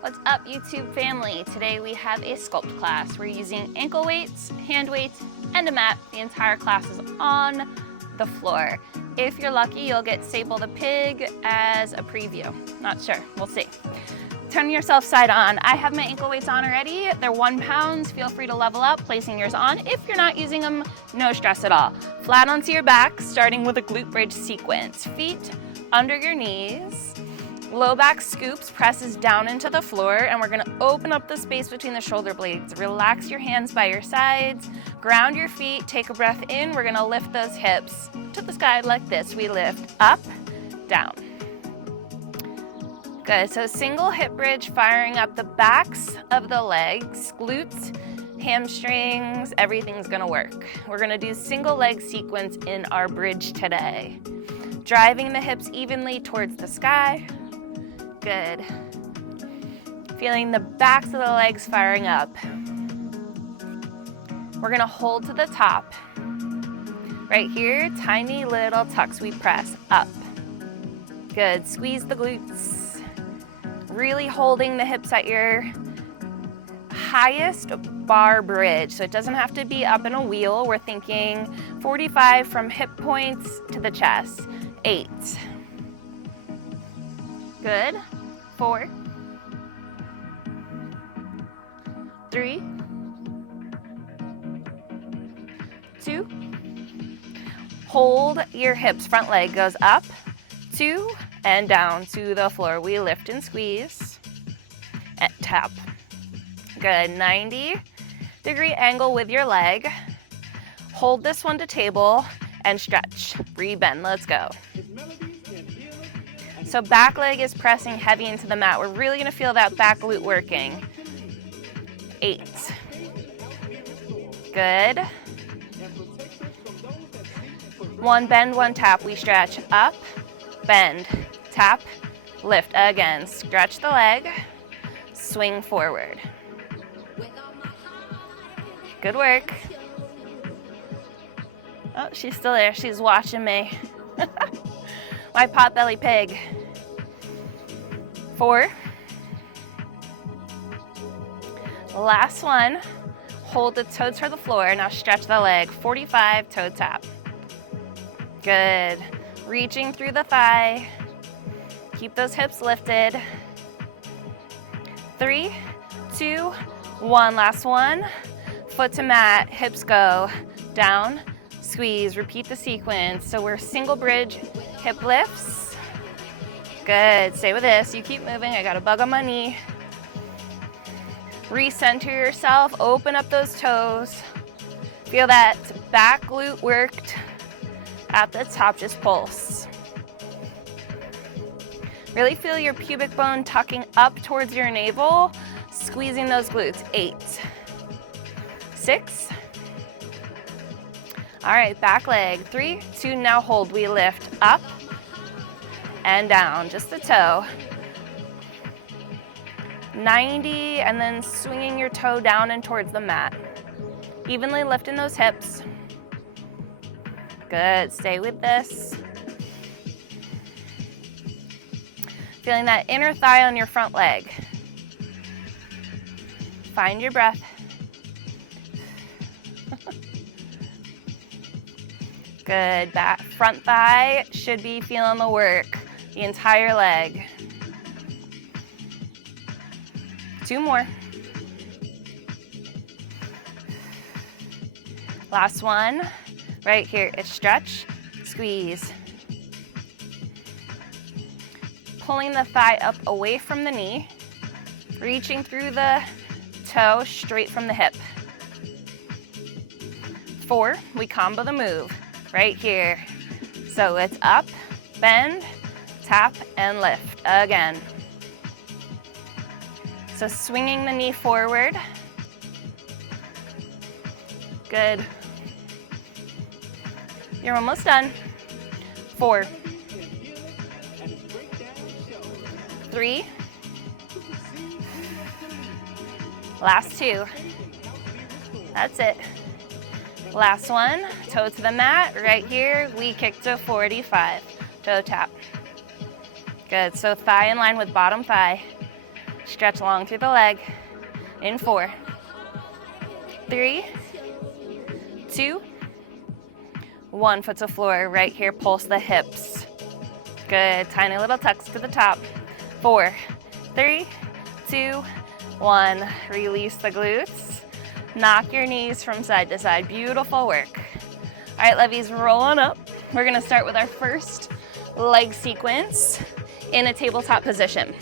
What's up, YouTube family? Today we have a Sculpt class. We're using ankle weights, hand weights, and a mat. The entire class is on the floor. If you're lucky, you'll get Sable the Pig as a preview. Not sure, we'll see. Turn yourself side on. I have my ankle weights on already. They're 1 pound. Feel free to level up, placing yours on. If you're not using them, no stress at all. Flat onto your back, starting with a glute bridge sequence. Feet under your knees. Low back scoops, presses down into the floor, and we're gonna open up the space between the shoulder blades. Relax your hands by your sides, ground your feet, take a breath in. We're gonna lift those hips to the sky like this. We lift up, down. Good, so single hip bridge, firing up the backs of the legs, glutes, hamstrings, everything's gonna work. We're gonna do single leg sequence in our bridge today. Driving the hips evenly towards the sky. Good. Feeling the backs of the legs firing up. We're gonna hold to the top. Right here, tiny little tucks, we press up. Good, squeeze the glutes. Really holding the hips at your highest bar bridge. So it doesn't have to be up in a wheel. We're thinking 45 from hip points to the chest. 8. Good. 4, 3, 2. Hold your hips. Front leg goes up, 2, and down to the floor. We lift and squeeze and tap. Good. 90-degree angle with your leg. Hold this one to table and stretch. Rebend. Let's go. So back leg is pressing heavy into the mat. We're really gonna feel that back glute working. 8. Good. 1 bend, 1 tap. We stretch up, bend, tap, lift. Again, stretch the leg, swing forward. Good work. Oh, she's still there. She's watching me. My pot-belly pig. 4. Last one. Hold the toe to the floor. Now stretch the leg. 45, toe tap. Good. Reaching through the thigh. Keep those hips lifted. 3, 2, 1. Last one. Foot to mat. Hips go down. Squeeze. Repeat the sequence. So we're single bridge, hip lifts. Good. Stay with this. You keep moving. I got a bug on my knee. Recenter yourself. Open up those toes. Feel that back glute worked at the top. Just pulse. Really feel your pubic bone tucking up towards your navel, squeezing those glutes. 8, 6. All right, back leg. 3, 2, now hold. We lift up and down, just the toe. 90, and then swinging your toe down and towards the mat. Evenly lifting those hips. Good, stay with this. Feeling that inner thigh on your front leg. Find your breath. Good, back, front thigh should be feeling the work, the entire leg. 2 more. Last one, right here, it's stretch, squeeze. Pulling the thigh up away from the knee, reaching through the toe straight from the hip. 4, we combo the move. Right here. So it's up, bend, tap, and lift. Again. So swinging the knee forward. Good. You're almost done. 4, 3. Last 2. That's it. Last one, toe to the mat, right here, we kick to 45, toe tap. Good, so thigh in line with bottom thigh. Stretch long through the leg. In 4, 3, 2, 1. Foot to floor. Right here, pulse the hips. Good. Tiny little tucks to the top. 4, 3, 2, 1. Release the glutes. Knock your knees from side to side. Beautiful work. All right, Levy's rolling up. We're gonna start with our first leg sequence in a tabletop position.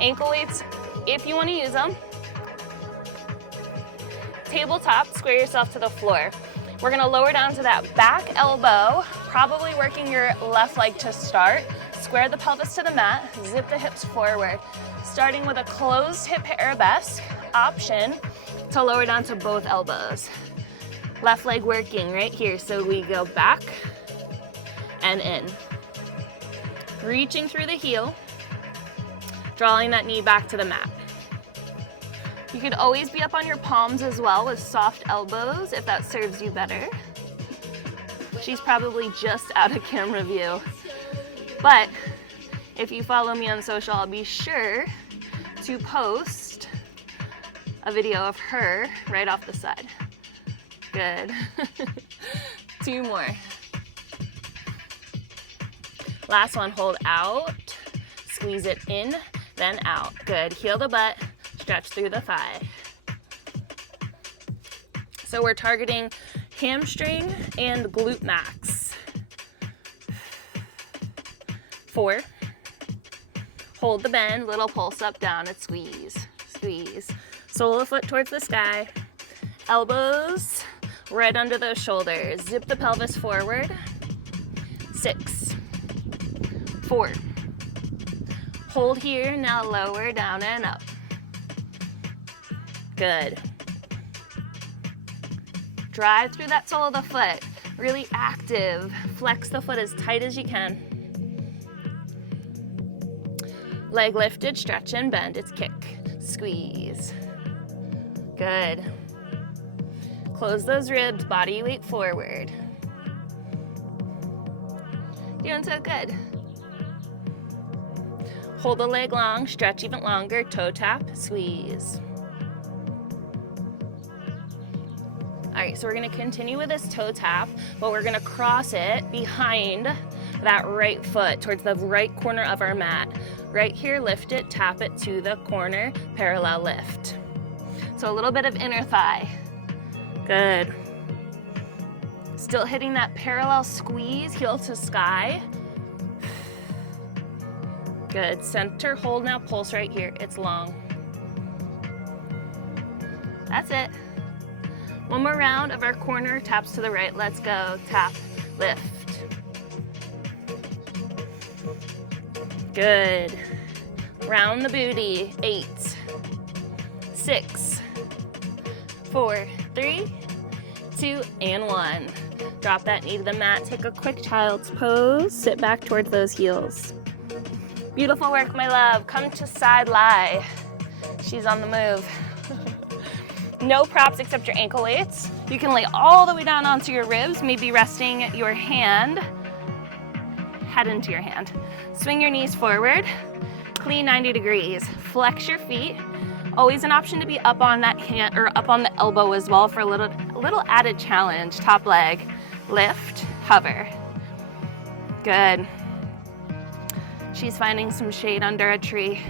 Ankle weights, if you wanna use them. Tabletop, square yourself to the floor. We're gonna lower down to that back elbow, probably working your left leg to start. Square the pelvis to the mat, zip the hips forward. Starting with a closed hip arabesque, option to lower down to both elbows. Left leg working right here, so we go back and in. Reaching through the heel, drawing that knee back to the mat. You could always be up on your palms as well with soft elbows if that serves you better. She's probably just out of camera view. But if you follow me on social, I'll be sure to post a video of her right off the side. Good. 2 more. Last one, hold out, squeeze it in, then out. Good, heel the butt, stretch through the thigh. So we're targeting hamstring and glute max. 4, hold the bend, little pulse up, down, and squeeze, squeeze. Sole of the foot towards the sky, elbows right under those shoulders. Zip the pelvis forward. 6, 4, hold here, now lower, down and up. Good. Drive through that sole of the foot, really active. Flex the foot as tight as you can. Leg lifted, stretch and bend, it's kick, squeeze. Good. Close those ribs, body weight forward. Doing so good. Hold the leg long, stretch even longer, toe tap, squeeze. All right, so we're gonna continue with this toe tap, but we're gonna cross it behind that right foot towards the right corner of our mat. Right here, lift it, tap it to the corner, parallel lift. So a little bit of inner thigh. Good. Still hitting that parallel squeeze, heel to sky. Good, center, hold now, pulse right here, it's long. That's it. One more round of our corner, taps to the right, let's go. Tap, lift. Good. Round the booty, 8, 6, 4, 3, 2, and 1. Drop that knee to the mat, take a quick child's pose, sit back towards those heels. Beautiful work, my love. Come to side lie. She's on the move. No props except your ankle weights. You can lay all the way down onto your ribs, maybe resting your head into your hand. Swing your knees forward, clean 90 degrees. Flex your feet. Always an option to be up on that hand or up on the elbow as well for a little added challenge. Top leg, lift, hover. Good. She's finding some shade under a tree.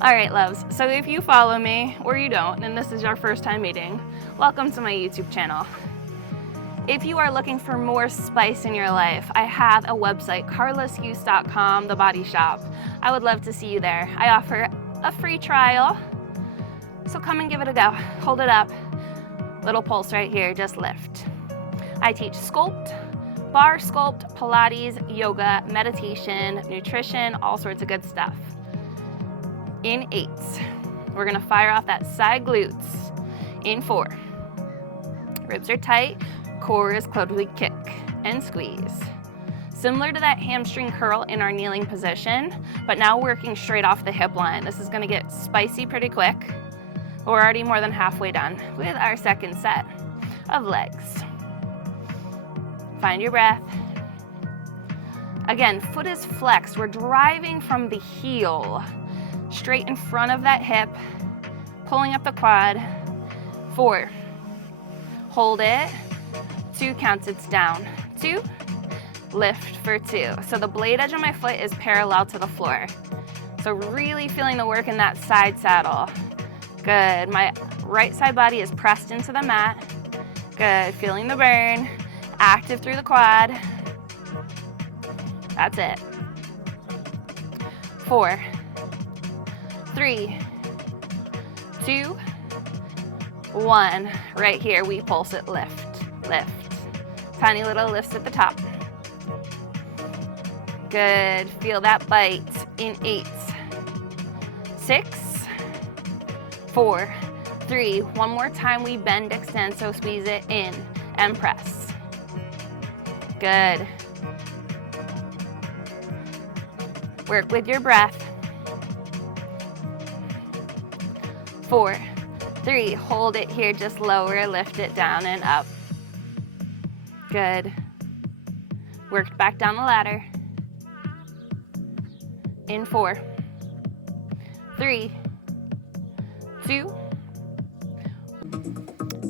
All right, loves, so if you follow me or you don't, and this is your first time meeting, welcome to my YouTube channel. If you are looking for more spice in your life, I have a website, carlaskeuse.com, the body shop. I would love to see you there. I offer a free trial, so come and give it a go. Hold it up, little pulse right here, just lift. I teach Sculpt, barre sculpt, Pilates, yoga, meditation, nutrition, all sorts of good stuff. In 8, we're gonna fire off that side glutes. In 4, ribs are tight, core is closed, we kick and squeeze. Similar to that hamstring curl in our kneeling position, but now working straight off the hip line. This is gonna get spicy pretty quick. We're already more than halfway done with our second set of legs. Find your breath. Again, foot is flexed. We're driving from the heel, straight in front of that hip, pulling up the quad. 4, hold it, 2 counts, it's down, 2, lift for 2. So the blade edge of my foot is parallel to the floor. So really feeling the work in that side saddle. Good, my right side body is pressed into the mat. Good, feeling the burn, active through the quad. That's it. 4, 3, 2, 1. Right here, we pulse it, lift, lift. Tiny little lifts at the top. Good, feel that bite in 8, 6, 4, 3. One more time, we bend, extend, so squeeze it in and press. Good. Work with your breath. 4, 3, hold it here, just lower, lift it down and up. Good. Worked back down the ladder. In 4, 3, 2.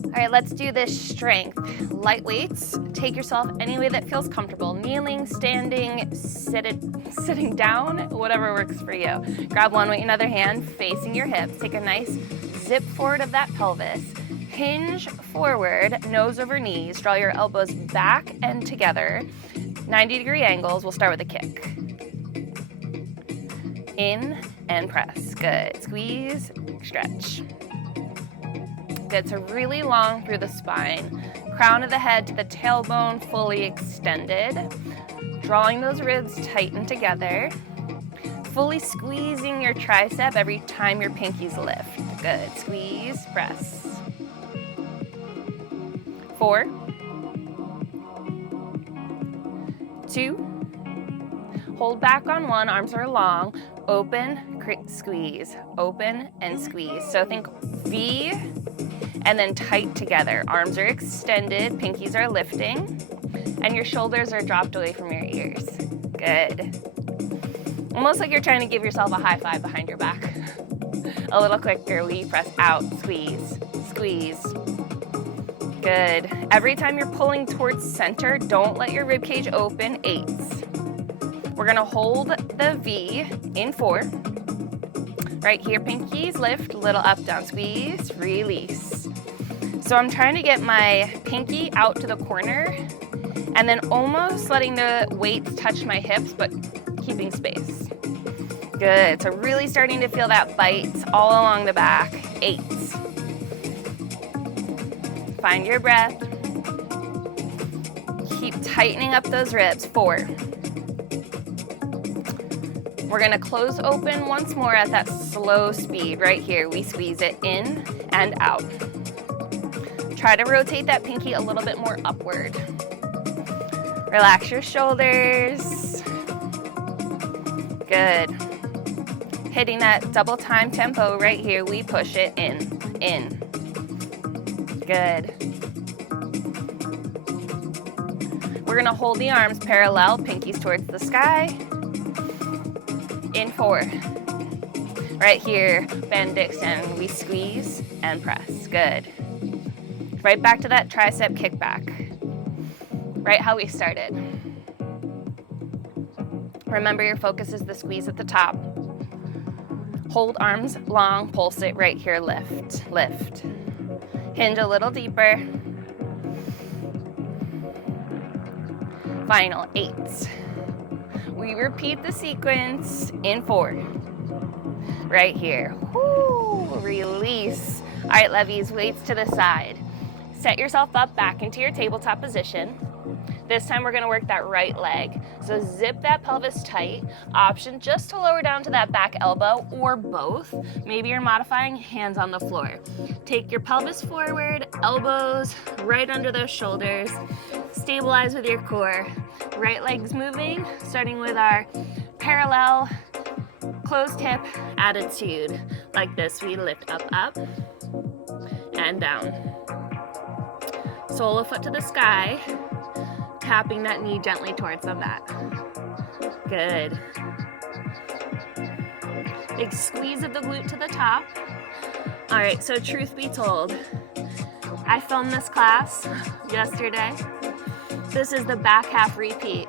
All right, let's do this strength. Light weights, take yourself any way that feels comfortable. Kneeling, standing, sitting down, whatever works for you. Grab one weight in another hand, facing your hips. Take a nice zip forward of that pelvis. Hinge forward, nose over knees. Draw your elbows back and together. 90-degree angles. We'll start with a kick. In and press. Good. Squeeze, stretch. Good. So really long through the spine. Crown of the head to the tailbone fully extended. Drawing those ribs tight and together. Fully squeezing your tricep every time your pinkies lift. Good. Squeeze, press. 4, 2, hold back on 1, arms are long, open, squeeze, open and squeeze. So think V and then tight together. Arms are extended, pinkies are lifting, and your shoulders are dropped away from your ears. Good. Almost like you're trying to give yourself a high five behind your back. A little quicker, we press out, squeeze, squeeze. Good. Every time you're pulling towards center, don't let your rib cage open. 8. We're gonna hold the V in 4. Right here, pinkies lift, little up, down, squeeze, release. So I'm trying to get my pinky out to the corner and then almost letting the weights touch my hips, but keeping space. Good. So really starting to feel that bite all along the back. 8. Find your breath. Keep tightening up those ribs. 4. We're gonna close open once more at that slow speed. Right here, we squeeze it in and out. Try to rotate that pinky a little bit more upward. Relax your shoulders. Good. Hitting that double time tempo right here, we push it in. Good. We're gonna hold the arms parallel, pinkies towards the sky. In 4. Right here, bend, extend, we squeeze and press. Good. Right back to that tricep kickback. Right how we started. Remember, your focus is the squeeze at the top. Hold arms long, pulse it right here, lift, lift. Hinge a little deeper. Final 8. We repeat the sequence in 4. Right here. Woo, release. All right, levies, weights to the side. Set yourself up back into your tabletop position. This time we're gonna work that right leg. So zip that pelvis tight. Option just to lower down to that back elbow or both. Maybe you're modifying hands on the floor. Take your pelvis forward, elbows right under those shoulders. Stabilize with your core. Right leg's moving, starting with our parallel closed hip attitude. Like this, we lift up, up, and down. Sole of foot to the sky. Tapping that knee gently towards the mat. Good. Big squeeze of the glute to the top. All right, so truth be told, I filmed this class yesterday. This is the back half repeat.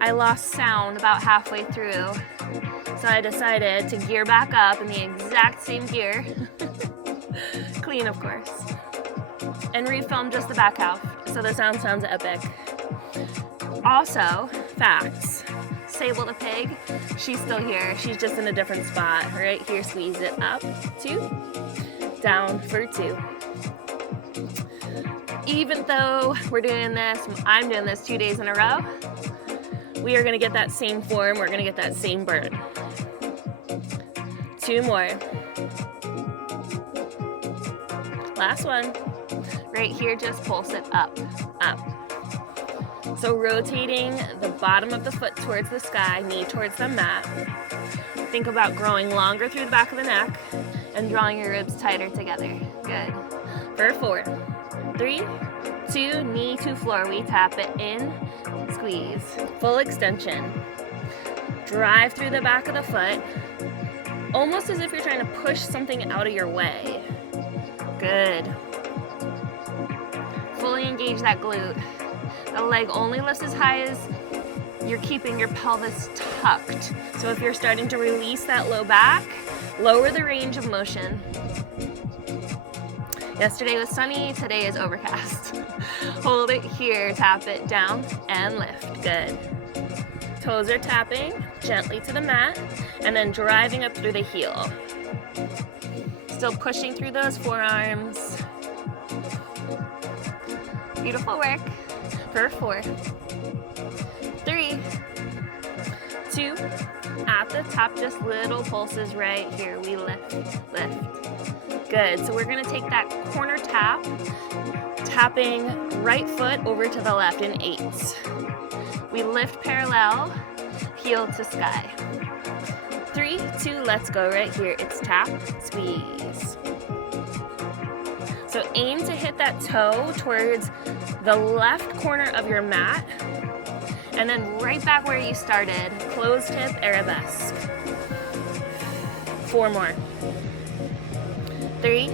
I lost sound about halfway through, so I decided to gear back up in the exact same gear, clean of course, and refilm just the back half, so the sound sounds epic. Also, facts, Sable the pig, she's still here, she's just in a different spot. Right here, squeeze it up, 2, down for 2. Even though we're doing this, I'm doing this 2 days in a row, we are gonna get that same form, we're gonna get that same burn. 2 more. Last one. Right here, just pulse it up, up. So rotating the bottom of the foot towards the sky, knee towards the mat. Think about growing longer through the back of the neck and drawing your ribs tighter together. Good. For 4, 3, 2, knee to floor. We tap it in, squeeze. Full extension. Drive through the back of the foot, almost as if you're trying to push something out of your way. Good. Fully engage that glute. The leg only lifts as high as you're keeping your pelvis tucked. So if you're starting to release that low back, lower the range of motion. Yesterday was sunny, today is overcast. Hold it here, tap it down and lift. Good. Toes are tapping gently to the mat and then driving up through the heel. Still pushing through those forearms. Beautiful work. For 4, 3, 2, at the top, just little pulses right here. We lift, lift. Good, so we're gonna take that corner tap, tapping right foot over to the left in 8s. We lift parallel, heel to sky. 3, 2, let's go right here. It's tap, squeeze. So aim to hit that toe towards the left corner of your mat, and then right back where you started, closed hip arabesque. 4 more. 3,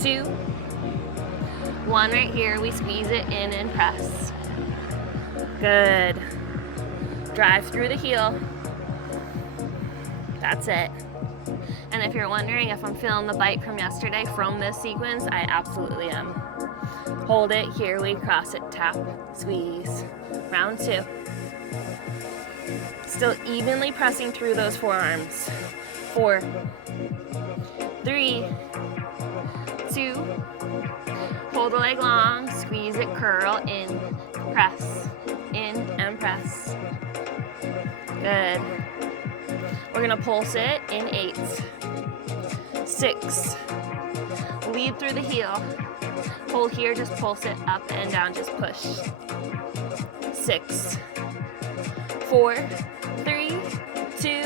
2, 1, right here, we squeeze it in and press. Good. Drive through the heel. That's it. And if you're wondering if I'm feeling the bite from yesterday from this sequence, I absolutely am. Hold it, here we cross it, tap, squeeze. Round 2. Still evenly pressing through those forearms. 4, 3, 2, hold the leg long, squeeze it, curl, in, press, in and press. Good. We're gonna pulse it in 8, 6, lead through the heel. Hold here, just pulse it up and down, just push. 6, 4, 3, 2,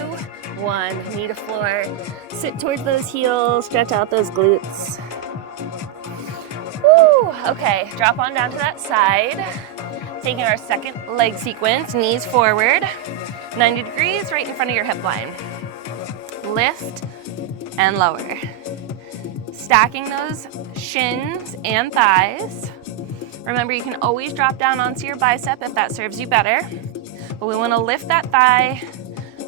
1. Knee to floor. Sit towards those heels, stretch out those glutes. Woo! Okay, drop on down to that side. Taking our second leg sequence, knees forward, 90 degrees right in front of your hip line. Lift and lower. Stacking those shins and thighs. Remember, you can always drop down onto your bicep if that serves you better. But we want to lift that thigh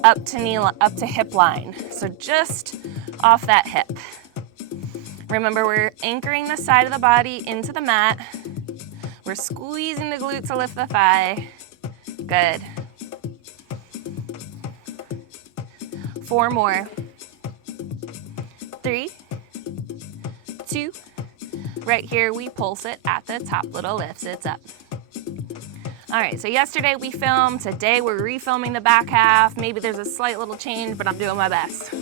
up to hip line. So just off that hip. Remember, we're anchoring the side of the body into the mat. We're squeezing the glutes to lift the thigh. Good. 4 more. 3, 2, right here we pulse it at the top, little lifts, it's up. All right, so yesterday we filmed, today we're refilming the back half. Maybe there's a slight little change, but I'm doing my best.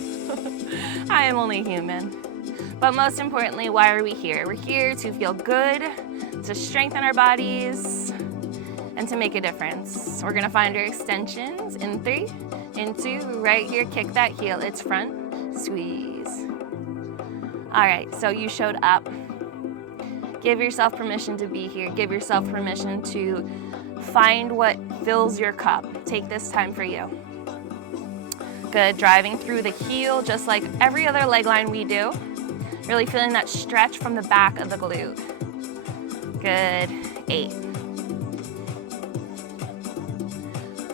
I am only human. But most importantly, why are we here? We're here to feel good, to strengthen our bodies, and to make a difference. We're gonna find our extensions in 3, in 2, right here, kick that heel, it's front, squeeze. All right, so you showed up. Give yourself permission to be here. Give yourself permission to Find what fills your cup. Take this time for you. Good, driving through the heel just like every other leg line we do. Really feeling that stretch from the back of the glute. Good, 8.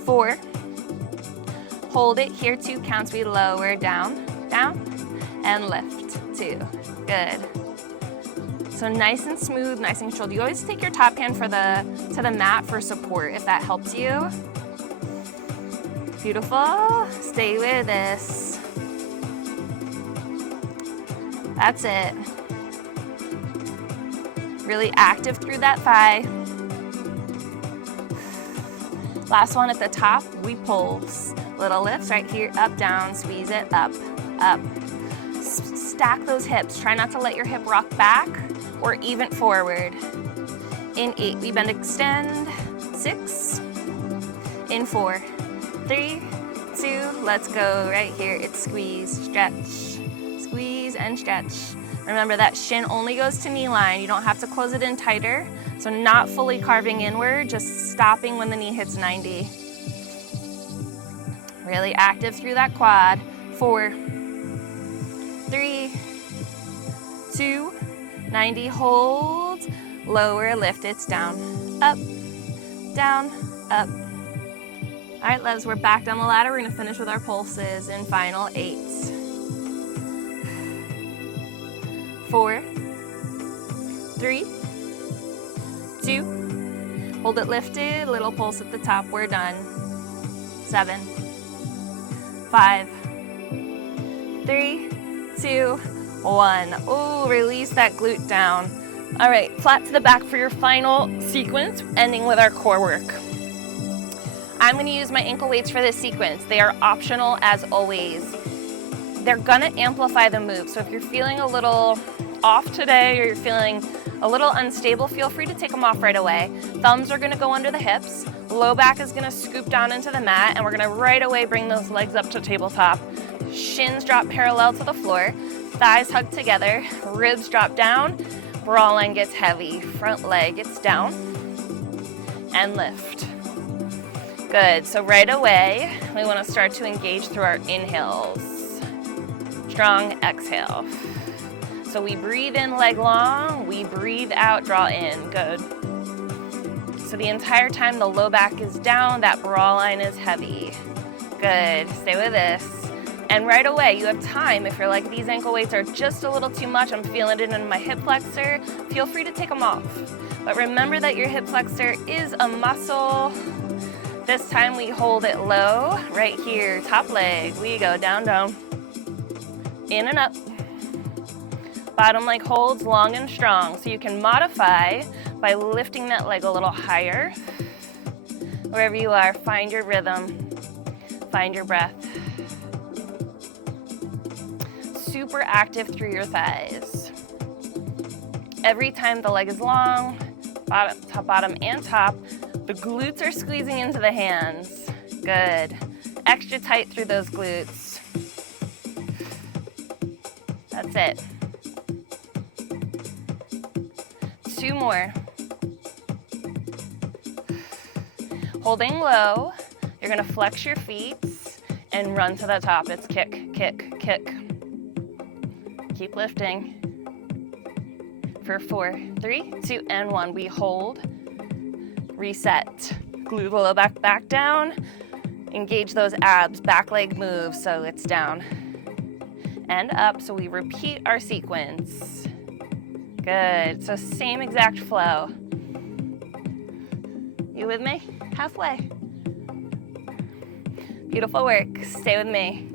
4. Hold it here, 2 counts. We lower, down, down, and lift, 2. Good. So nice and smooth, nice and controlled. You always take your top hand to the mat for support if that helps you. Beautiful. Stay with this. That's it. Really active through that thigh. Last one at the top, we pulse. Little lifts right here, up, down, squeeze it, up, up. Stack those hips. Try not to let your hip rock back or even forward. In 8, we bend, extend. 6. In 4, 3, 2, let's go. Right here, it's squeeze, stretch, squeeze and stretch. Remember that shin only goes to knee line. You don't have to close it in tighter. So not fully carving inward, just stopping when the knee hits 90. Really active through that quad. 4, 3, 2, 90, hold, lower, lift, it's down, up, up. All right, Les, we're back down the ladder. We're gonna finish with our pulses in final 8. 4, 3, 2, hold it lifted, little pulse at the top, we're done. 7, 5, 3, 2, 1. Oh, release that glute down. All right, flat to the back for your final sequence, ending with our core work. I'm gonna use my ankle weights for this sequence. They are optional as always. They're gonna amplify the move. So if you're feeling a little off today or you're feeling a little unstable, feel free to take them off right away. Thumbs are gonna go under the hips. Low back is gonna scoop down into the mat, and we're gonna right away bring those legs up to tabletop. Shins drop parallel to the floor. Thighs hug together, ribs drop down, bra line gets heavy, front leg gets down, and lift. Good, so right away, we wanna start to engage through our inhales. Strong exhale. So we breathe in leg long, we breathe out, draw in, good. So the entire time the low back is down, that bra line is heavy. Good, stay with this. And right away, you have time, if you're like, these ankle weights are just a little too much, I'm feeling it in my hip flexor, feel free to take them off. But remember that your hip flexor is a muscle. This time we hold it low, right here, top leg, we go down, down, in and up. Bottom leg holds long and strong, so you can modify by lifting that leg a little higher. Wherever you are, find your rhythm, find your breath. Super active through your thighs. Every time the leg is long, bottom and top, the glutes are squeezing into the hands. Good. Extra tight through those glutes. That's it. 2 more. Holding low, you're gonna flex your feet and run to the top. It's kick, kick, kick. Keep lifting. For 4, 3, 2, and 1. We hold, reset. Glute the low back down. Engage those abs, back leg moves, so it's down and up. So we repeat our sequence. Good, so same exact flow. You with me? Halfway. Beautiful work, stay with me.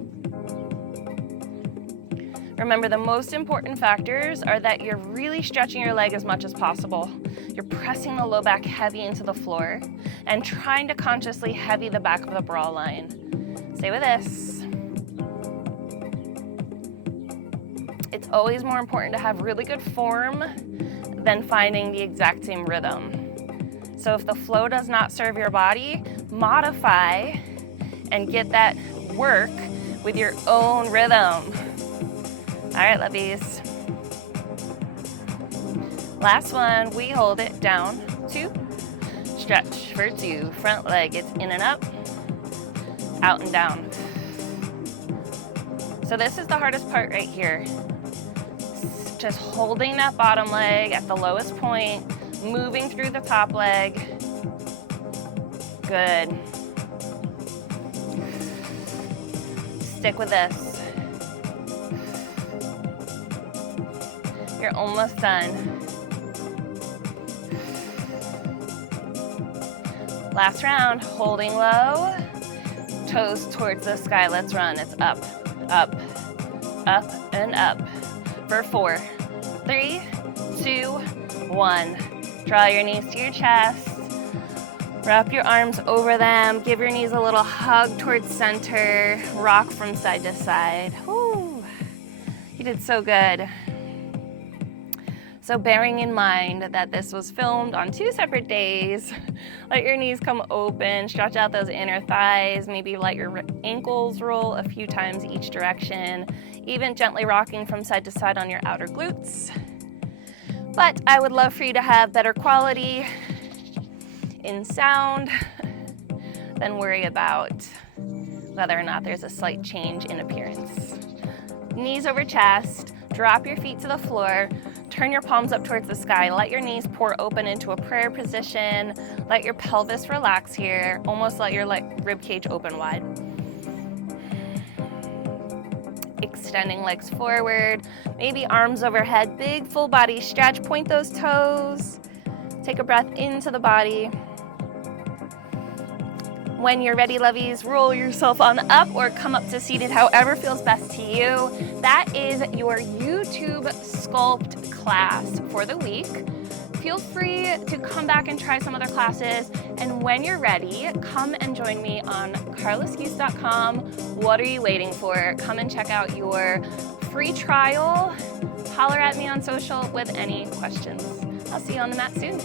Remember, the most important factors are that you're really stretching your leg as much as possible. You're pressing the low back heavy into the floor and trying to consciously heavy the back of the bra line. Stay with this. It's always more important to have really good form than finding the exact same rhythm. So if the flow does not serve your body, modify and get that work with your own rhythm. All right, lovies. Last one, we hold it down, 2, Stretch for 2. Front leg, it's in and up, out and down. So this is the hardest part right here. Just holding that bottom leg at the lowest point, moving through the top leg. Good. Stick with this. You're almost done. Last round, holding low, toes towards the sky. Let's run. It's up, up, up, and up. For 4, 3, 2, 1. Draw your knees to your chest. Wrap your arms over them. Give your knees a little hug towards center. Rock from side to side. Woo. You did so good. So bearing in mind that this was filmed on 2 separate days, let your knees come open, stretch out those inner thighs, maybe let your ankles roll a few times each direction, even gently rocking from side to side on your outer glutes. But I would love for you to have better quality in sound than worry about whether or not there's a slight change in appearance. Knees over chest, drop your feet to the floor, turn your palms up towards the sky, let your knees pour open into a prayer position, let your pelvis relax here, almost let your rib cage open wide. Extending legs forward, maybe arms overhead, big full body stretch, point those toes, take a breath into the body. When you're ready, lovies, roll yourself on up or come up to seated, however feels best to you. That is your YouTube Sculpt class for the week. Feel free to come back and try some other classes. And when you're ready, come and join me on carlaskeuse.com. What are you waiting for? Come and check out your free trial. Holler at me on social with any questions. I'll see you on the mat soon.